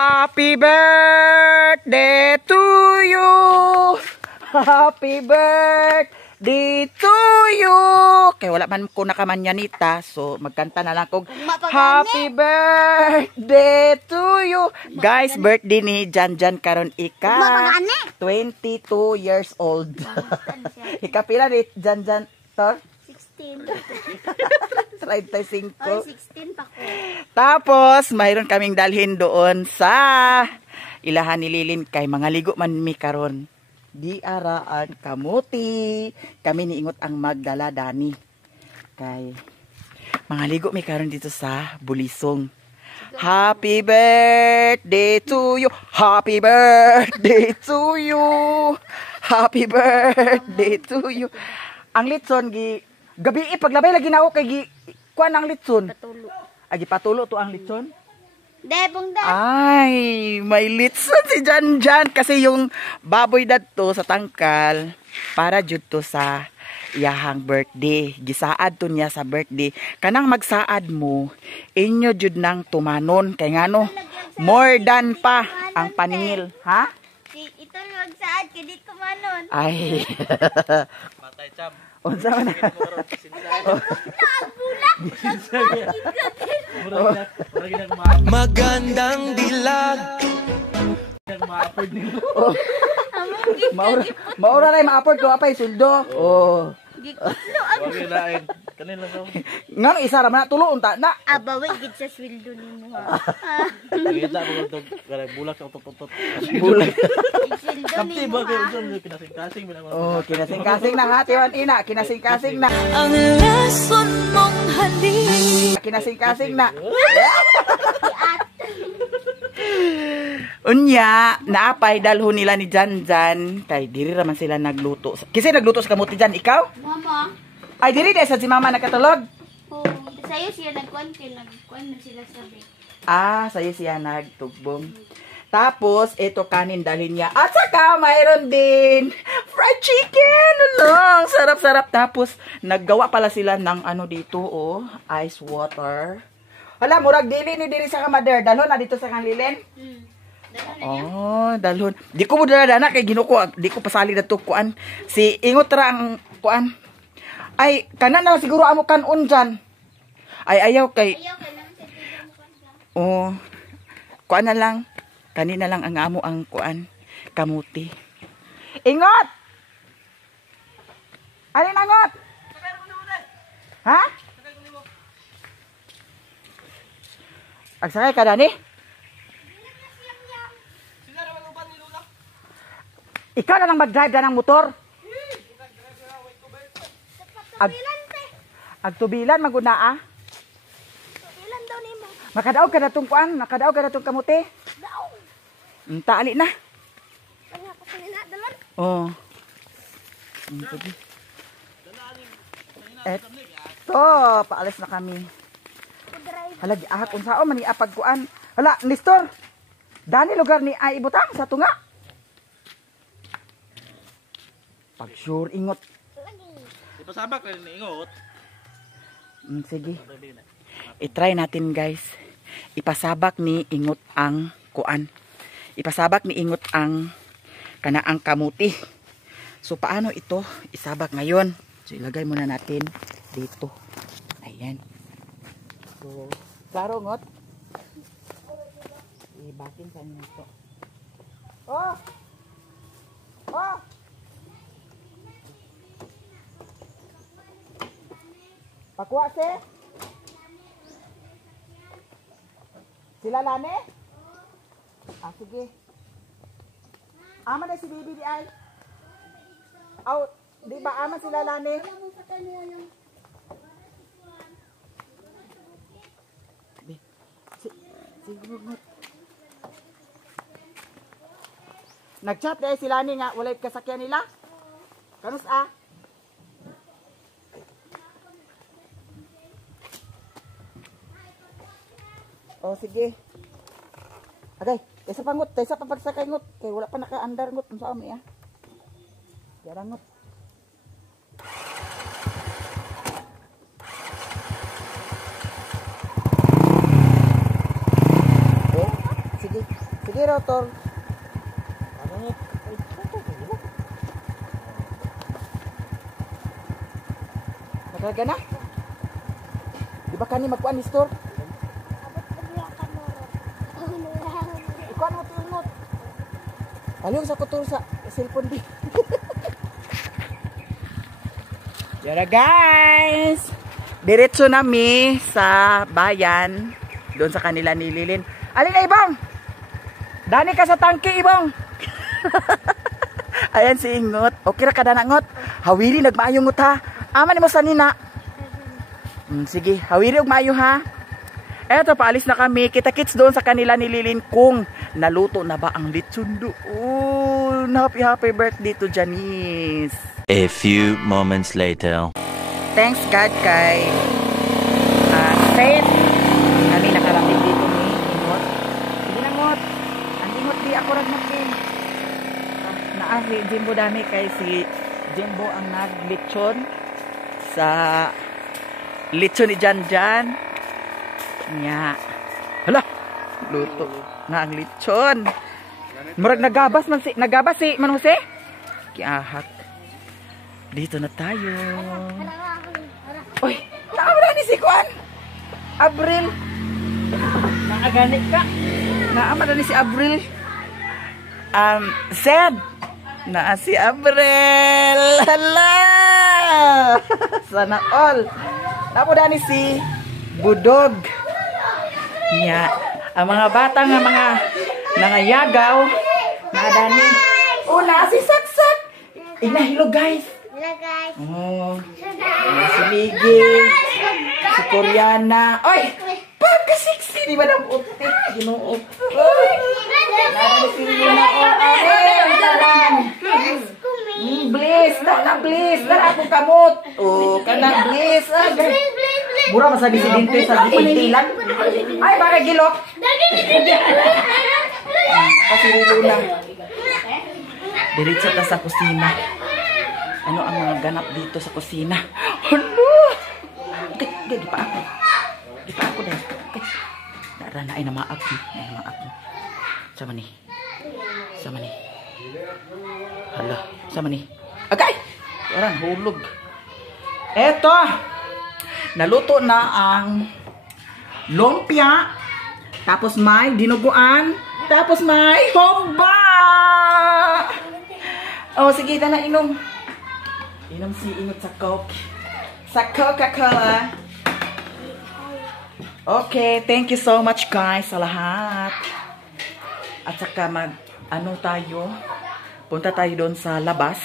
Happy birthday to you. Happy birthday to you. Kaya wala man ko nakamanyanita, so magkanta na lang kong Happy birthday to you. Guys, birthday ni Janjan karon ika 22 years old. Ika pila ni Janjan tor? 16. 35. Oh, 16 pa ko. Tapos, mayroon kaming dalhin doon sa ilahan ni Lilin kay mga ligo man mi karon. Di araan kamuti. Kami niingot ang Magdala Dani. Kay mga ligo mi karon dito sa Bulisong. Happy birthday to you. Happy birthday to you. Happy birthday to you. Ang litson gabi paglabay lagi na ako kay kuan ang litson. Patulo. Agi patulo to ang litson. Debong da. Ay, may litson si Janjan kasi yung baboy dadto sa tangkal para jud to sa iyahang birthday. Gisaad to niya sa birthday. Kanang magsaad mo, inyo jud nang tumanon kay ngano more than pa ang paningil, ha? Ito magsaad kay di ko manon. Ay. Matay chab. Unsa man? Magandang dilag. Maura na ma-afford ko apay suldo. Oh. Gikulo ang Kanila ko. Ngano isa ra man tulo unta na. abawi gid sa sweldo nimo ha. Kita ko to bulak sa tot. Bulag. Sweldo Kapti nimo ba kayo ha. dyan pinasing-kasing mo naman. Oh, kinasing-kasing na ha, tiwan ina, kinasing-kasing na. Ang lason mong halik. Kinasing-kasing na. Unya, naapay dalho nila ni Janjan kay diri raman sila nagluto. Kasi nagluto sa kamuti Jan, ikaw? Mama. Ay diri dahil sa si mama nakatulog. Oh, sayo siya nagkuan na sila sabi. Ah, sayo siya nagtugbong. Tapos, ito kanin dalhin niya. At saka, mayroon din fried chicken. Lang, sarap-sarap. Tapos, naggawa pala sila ng ano dito, oh, ice water. Hala, murag dili ni diri sa kamader. Dalhon na dito sa kanlilin. Oh, dalhon. Di ko mo dala kay ginuko. Di ko pasali na to kuan. Si ingot ra ang kuan. Ay, kanan na siguro amo kanon dyan. Ay, ayaw kay... Oh, kuan na lang. Kanina lang ang amo ang kuan. Kamuti. Ingot! Alin angot? Ha? Agsakay ka, Dani? Ikaw na lang mag-drive na ng motor. Agtubilan, maguna ah. Ilan daw nimo? Makadaog ka na itong kuan, nakadaog ka na itong kamuti. Daw. Taali na. Kanya ko kanina dalan. Oh. Eto, paalis na kami. Hala, giahak unsa o mani apag kuan. Hala, Nestor. Dani lugar ni ay ibutang sa tunga. Pag sure ingot. Ipasabak rin ni ingot. Sige. I-try natin, guys. Ipasabak ni ingot ang kuan. Ipasabak ni ingot ang kanaang kamuti. So, paano ito isabak ngayon? So, ilagay muna natin dito. Ayan. So, klaro, ngot? Ibakin sa inyo ito. Oh! Oh! Pakuha si? Sila Lane? Ah, sige. Ama na si baby di ay. Out. Di ba ama sila Lane? Sige. Nag-chat dahil sila ni nga walay kasakyan nila. Kanus ah? Oh, sige. Okay, kaysa pangut, kaysa papagsakay ngut. Kay wala pa naka-andar ngut. Ang saan mo, Jarang ngut. Oh, sige. Sige, Rotor. Nakarga na? Di ba kani magkuhan ni store? Ikuan mo tulungot. Palong sa kutul sa cellphone di. Yara guys! Diretso nami sa bayan. Doon sa kanila nililin. Alin na Ibong? Dani ka sa tangke Ibong. Ayan si Ingot. Okay ra ka na Ngot. Hawiri nagmaayong ngot ha. Aman ni mo sanina. Sige, hawiri og maayo ha. Eto, paalis na kami. Kita-kits doon sa kanila nililin kung naluto na ba ang lechon doon. Happy birthday to Janice. A few moments later. Thanks God kay safe. Kami nakarating dito ni Ingot. Sige na Ngot. Ang Ingot di ako ragmakin. Si Jimbo dami kay si Jimbo ang naglechon sa lechon ni Janjan. Nya. Hala. Luto na ang lechon. Murag nagabas si Man Jose. Kiahak. Dito na tayo. Oy, naamra ni si Juan. Abril. Naaganik ka. Naamra ni si Abril. Zed. Na si Abril. Hala. Sana all. Napo dani si Budog. Nya, ang mga bata nga mga nangayagaw na dani. Oh, na si Saksak. Hello guys. Hello guys. Oh. Si Migi. Si Koreana. Oy, pagka-60 di ba nang uti? Ginoo. Nani si Luna Bliss, bliss, ako kamot. Oh, kanang bliss. Mura masabi si Dinte sa Dintilan. Ay, para gilok. Kasi Luna. Diretso ta sa kusina. Ano ang mga ganap dito sa kusina? Ano? Di pa ako. Di pa ako dahil. Narana ay namaak mo. Sama ni. Hala, sama ni. Agay! Yaran, hulog. Eto! Naluto na ang lumpia. Tapos may dinuguan. Tapos may humba! Oh, sige, na inom. Inom si Ingot sa Coke. Sa Coca-Cola. Okay, thank you so much guys sa lahat. At saka punta tayo doon sa labas.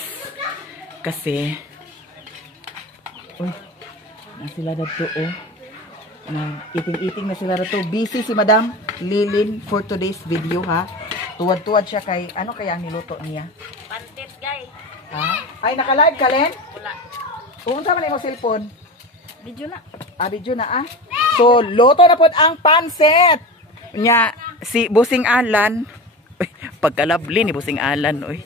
Kasi, uy, na sila na to, oh. Iting-iting na sila na to. Busy si Madam Lilin for today's video, ha. Tuwad-tuwad siya kay, ano kaya ang niluto niya? Pantit guys. Ha? Ay, naka-live ka, Len? Wala. Pumunta man yung cellphone. Video na. Video na, ah. So, loto na po ang pansit. Nya, si Busing Alan. Uy, pagkalabli ni Busing Alan, uy.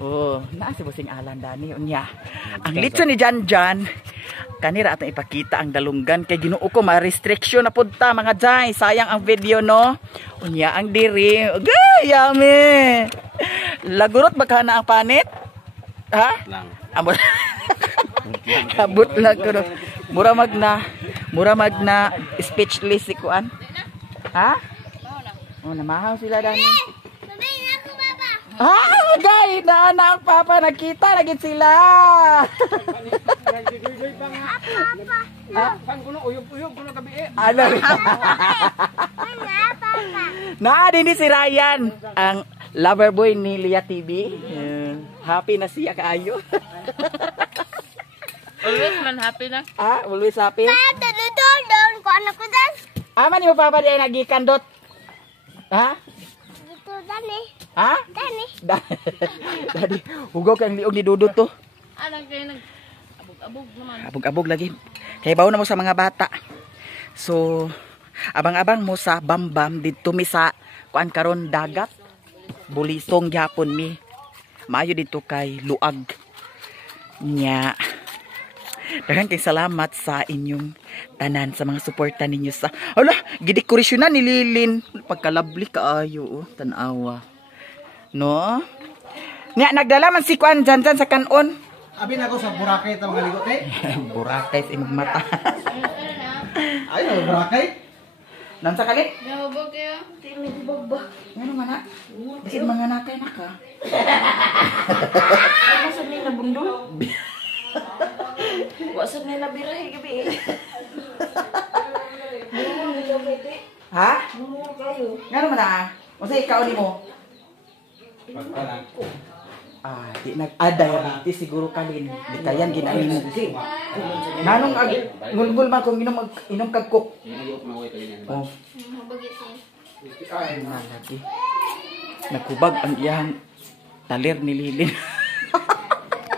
Oh, naa si Busing Alan, Dani. Nya, ang lechon ni Janjan. Kanira atong ipakita ang dalunggan. Kay Ginoo ko, ma-restriction na punta, mga jay. Sayang ang video, no? Unya, ang diri. Yummy! Lagurot baka na ang panit? Ha? Amot. Kabut lang ko. Mura magna speechless si Kuan. Ha? Oh, namahaw sila Dani. Ah, gay, na ang papa nakita lagi sila. Ano? Na din si Ryan, ang lover boy ni Lia TV. Happy na siya kaayo. Always man happy na. Ah, always happy. Doon ko anak ko dan. Aman yung papa diya nagikandot. Ha? Dito dani. Ha? Dani. Daddy, hugaw kang liog ni Dudut to. Anak kayo nag abog naman. Abog-abog lagi. Kaya bawo na mo sa mga bata. So, abang-abang mo sa Bambam dito mi sa kuan karon dagat. Bulisong gyapon mi. Maayo dito kay Luag. Nya. Daghang kay salamat sa inyong tanan sa mga suporta ninyo sa ala gidekorasyon na ni Lilin pagkalabli kaayo tan-awa no nya nagdala man si Kuan dyan sa kanon Abi na ko sa Boracay tawag galigot eh. Boracay sa imong mata Ay, na Boracay. nansa kali Nabog kayo. ngano man na bisin mga nakay na ka Wasap nila bundol. Wasap nila birahe gabi. ha Bumul kayo. ngano man na usa ikaw nimo di nag-diabetes siguro kalin. Di kayan ginami mo. Nanong ngulgul man kung inom kag cook. Oh. Mabagit siya. Ay, lagi. Nagkubag ang iyang talir ni Lilin.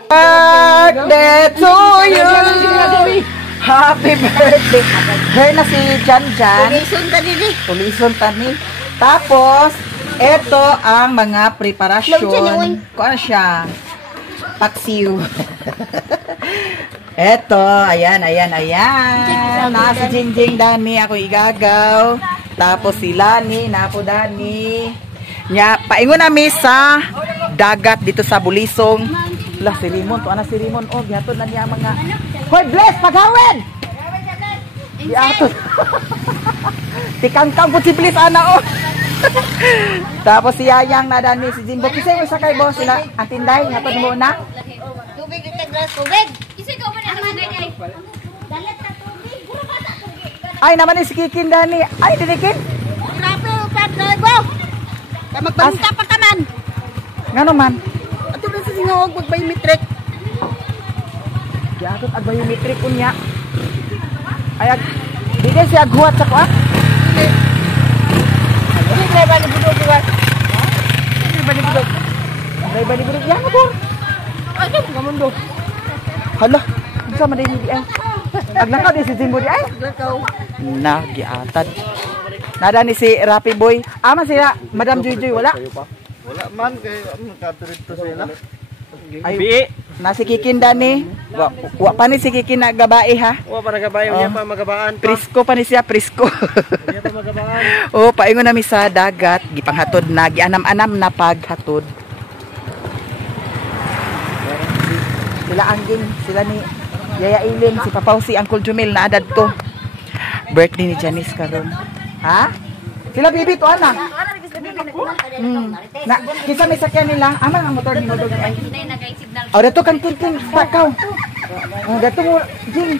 Birthday to you! Happy birthday! Her na si Jan Jan. Tulison tani. Tapos, ito ang mga preparasyon. Kuan siya? Paksiw. Ito, ayan. Nasa Jingjing Dani, ako igagaw. Tapos si Lani, napo Dani. Nya, paingon nami sa dagat dito sa Bulisong. Lah, si Rimon. Tuwa na si Rimon. Oh, gihatod na niya mga... Hoy, bless! Paghawin! Gihatod. Tikangkang po si bless, ana, oh. Tapos si Yayang na Dani, si Jimbo. Kisay mo sakay, boss. Sila, ang tinday. Hatod mo na. Tubig dito, glass tubig. Kasi ko ba na naman ay. Dalat na tubig. Puro bata tubig. Ay, naman ni si Kikin, Dani. Ay, dinikin. Grabe, upad na ibo. Magpagpunta pa ka man. Nga naman. Ato na sa sinawag, mag-biometric. Gihatod ag biometric unya. Ay, bigay siya aghuat sa kuha. Hindi kaya balibudog, diba? Hindi balibudog. Hindi balibudog. Yan, motor. Ay, nga mundo. Hala, ang sama din hindi ay. Naglakaw din si Jimbo di ay. Na, giatad. Nada ni si Rapi Boy. Ama sila, Madam Joy, wala? Wala man kay katurit to sila. Ay, nasi Kikin Dani. Wa pa ni si Kikin na gabae ha. Wa para gabayo niya pa magabaan pa. Presko pa ni siya, presko. Niya pa magabaan. Oh, paingon nami sa dagat, gipanghatod na, gianam-anam na paghatod. Sila Angging, sila ni Yaya Ilin, si Papawsi, Uncle Jumil na adad to. Birthday ni Janice karon. Ha? Sila bibi to ana. Na, kisa may sakyan nila. Ama ang motor ni Modog ay. Oh, dato kan kunting pakaw. Oh, dato mo Jing.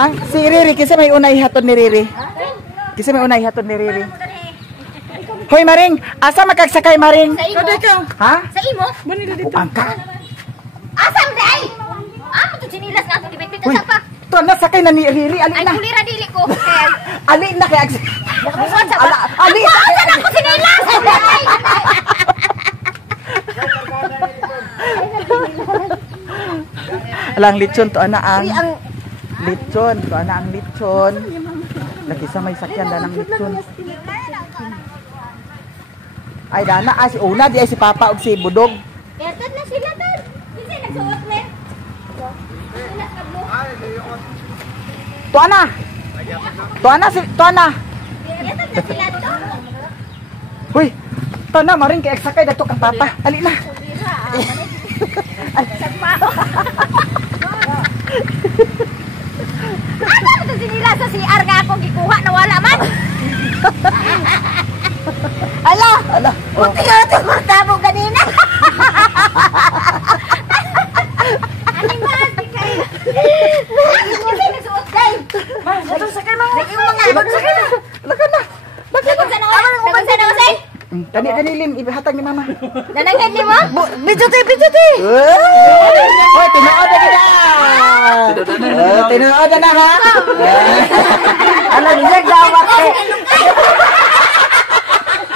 Ang si Riri kisa may unay hatod ni Riri. Kisa may unay hatod ni Riri. Hoy Maring, asa makagsakay Maring? Ha? Sa imo? Upang ka. Asam day. Amo to sinilas na to dibit Uy, sa pa. to na sakay na ni Riri, ali Ay na. kulira dili ko. Ali na kaya. Buwan sa Ala, ali. Asa na ko sinilas? Alang lechon to ana ang lechon, to ana ang lechon. Lagi sa may sakyan danang lechon. Ay dana ay si Una di ay si Papa ug si Budog. Yatod na sila tad. Kasi nagsuot mo. To ana. To ana. Yatod na sila to. Hoy, to na maring kay sakay dato kang Papa. Ali na. Ano to sinilas sa CR nga ako gikuha na wala man. Ala. Oh. Ito mo ganina. Aning mahal di kayo. Kasi nagsuot kay. Ito sakay mo. Yung mga magsakay na. Lagan na. Lagon sa nawa. Lagon sa nawa say. Kani Lim ihatag ni Mama. Nananghead ni mo? Bijuti. Hoy, tinuod na kita. Tinuod na ha. Ano niya gawat eh.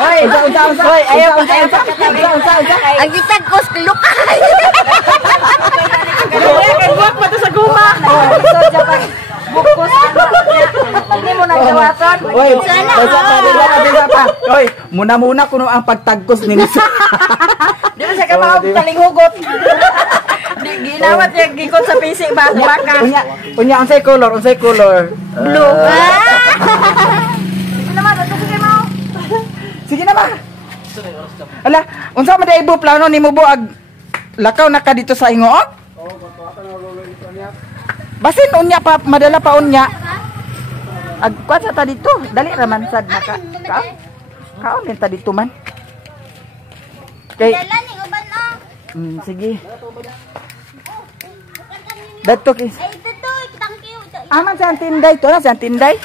Hoy, unsa. Hoy, ayaw ko sa unsa. Ang gitag ko lukay. Kagwak pa to sa guma. Bukos hindi mo nagawaton. Hoy, isa pa. Hoy, muna kuno ang pagtagkos ni Nisa. Di ba sa kamao taling hugot. Di Ginawat yung gikot sa pisik ba? Baka. Unya, unsay color? Blue. Sige naman, sige mo. Sige na ba? Ala, unsa man day plano nimo buag lakaw na ka dito sa Ingoog? Basin unya pa madala pa unya. Agkuan sa ta dito, dali ra man sad maka. Kaon din ta dito man. Kay Dala ni uban na. sige. Dato kis. Ay, ito, thank you. Aman sa tinday to na sa tinday.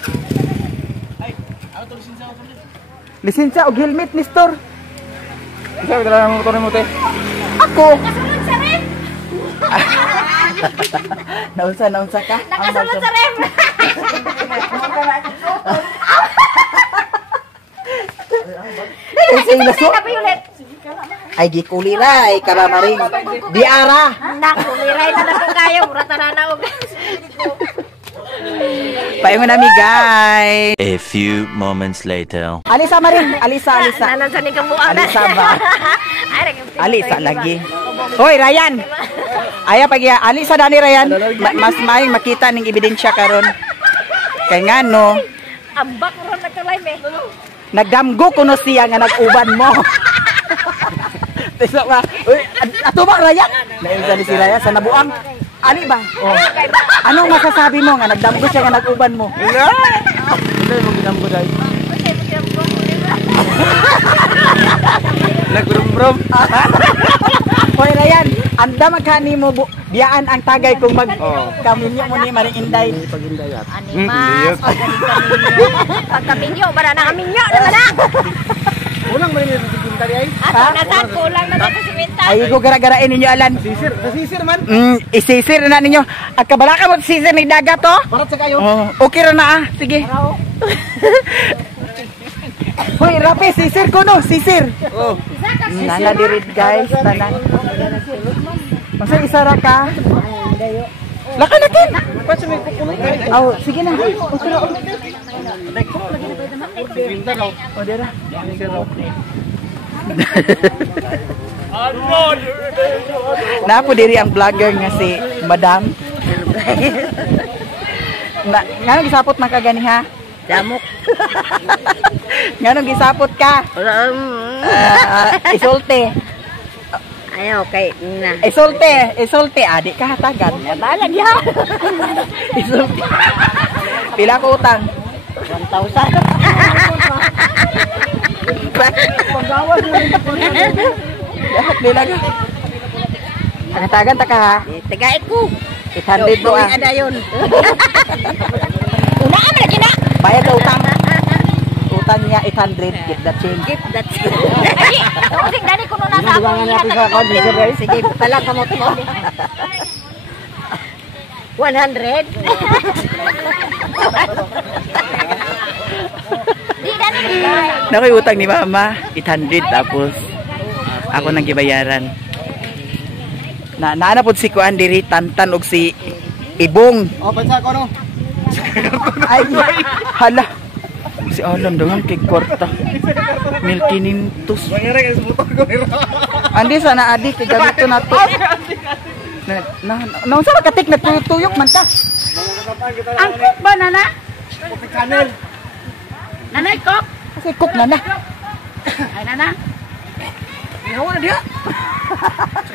Lisensya og helmet ni store. Isa dala ng motor mo te. Ako. Nakasulod sa rem. Naunsa ka? Nakasulod sa rem. Ay, laso. Sabi ulit. Ay, gikuliray, karamaring. Diara. Nakuliray na lang kayo. Murata na og. Paingon nami, guys. A few moments later. Alisa maring, alisa. Nanan sa ni kabuan. Alisa ba? Alisa lagi. Hoy, Ryan. Aya pag alisa dani Ryan. Mas maayong makita ning ebidensya karon. Kay ngano, Ambak ron na kalay me. nagdamgo kuno siya nga nag-uban mo. Tiso ba? Uy, ato ba Ryan? Nainsa ni si Ryan sa nabuang. Ali ba? Oh. Anong masasabi mo nga nagdamgo siya nga nag-uban mo? Hindi mo ginamgo dahil. Nagrum-brum. Hoy Ryan, anda magkani mo biyaan ang tagay kung mag kaminyo mo ni maring inday. Pag-indayat. Animas. Pagkaminyo, bara na kaminyo naman na. Ulang mo rin yung titinta di ay. Ato na sa kulang na sa simenta. Ay ko gara-garain ninyo alan. Nasisir man. Isisir na ninyo. At kabalaka mo sisir ng dagat to. Parat sa kayo. Oh, okay ra na ah. Sige. Hoy, rapi, sisir ko no, sisir. Oh. Nana dirid guys, tanan. Masa isa ra ka? Laka natin. Ba't sa may kukuloy? Oh, sige na. Pinta raw. O, dira. Nasisir raw. Napo diri ang vlogger nga si Madam. Ngano gisapot man ka gani ha? Damok. Ngano gisapot ka? Isolte. Ayaw, kay na. Isolte adik ka hatagan. Balag ya. Isolte. Pila ko utang? 1,000. Lahat nila ka. Hatagan ta ka ha? Tagait ko. 800 mo ah. Ada yun. Una am lagi na. Bayad sa utang. Utang niya 800. Get the change. Keep that. Ay, tawag dani kuno na sa ako. Sige, pala ka mo to. 100. Di dani. Nakoy utang ni mama. 800 tapos ako nang gibayaran. Naana pod si Kuan diri Tantan og si Ibong. Oh, pansa ko no. Ay, hala. Si Alan dengan kay kwarta. 1,500. Mangyari ka sa motor ko. Andi sana adik kay gamito na to. Na unsa ka tik na tuyok man ka? Ang cook ba, nana? Coffee channel. Nanay, cook? Kasi cook na na. Ay, nana. Ihaw na dia.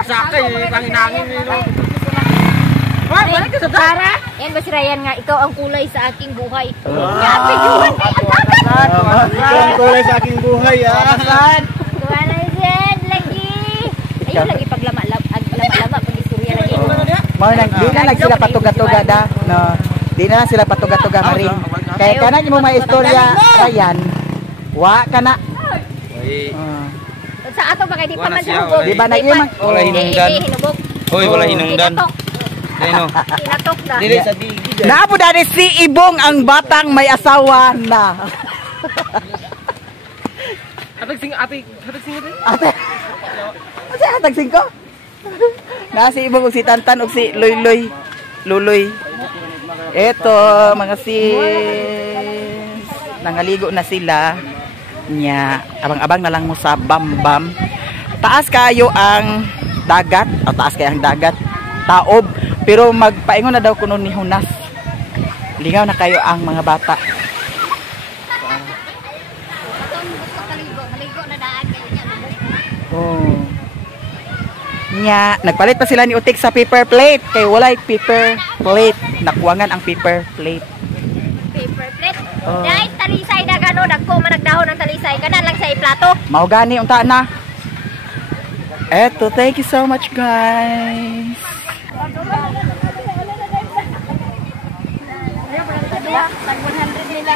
Sakay, panghinangin nilo. Wala ka sa para? Yan ba si Ryan nga, ikaw ang kulay sa aking buhay. Ang kulay sa aking buhay ah. Kuwala dyan, lagi. Ayun, lagi pag lama-lama, pag istorya lagi. Mao nang di na lang sila patuga-tuga da. No. Di na lang sila patuga-tuga maring. Kaya kana mo may istorya Ryan. Wa kana. Sa ato ba kay di pa man siya hubog? Di ba na iyo man? Wala hinungdan. Hinubog. Hoy, wala hinungdan. Tinatok. Ayun oh. Tinatok na. Dili sa digid. Napo dari si Ibong ang batang may asawa na. Atag sing ate. Ate. Ate hatag singko. Na si Ibong ug si Tantan ug si Luloy. Eto mga sis. Nangaligo na sila. Nya, abang-abang na lang mo sa Bambam. Taas kayo ang dagat, o taas kayo ang dagat. taob. Pero magpaingon na daw kuno ni Hunas. Lingaw na kayo ang mga bata. Gusto kaligo. Maligo na daan kayo niya. Oh. Nya, nagpalit pa sila ni Utik sa paper plate. Kay walay paper plate. Nakuwangan ang paper plate. Paper plate. Oh. Dahil talisay na gano'n. Nagko managdahon ng talisay. Ganan lang sa iplato. Mahugani, unta na. Eto, thank you so much, guys. Tag 100 nila.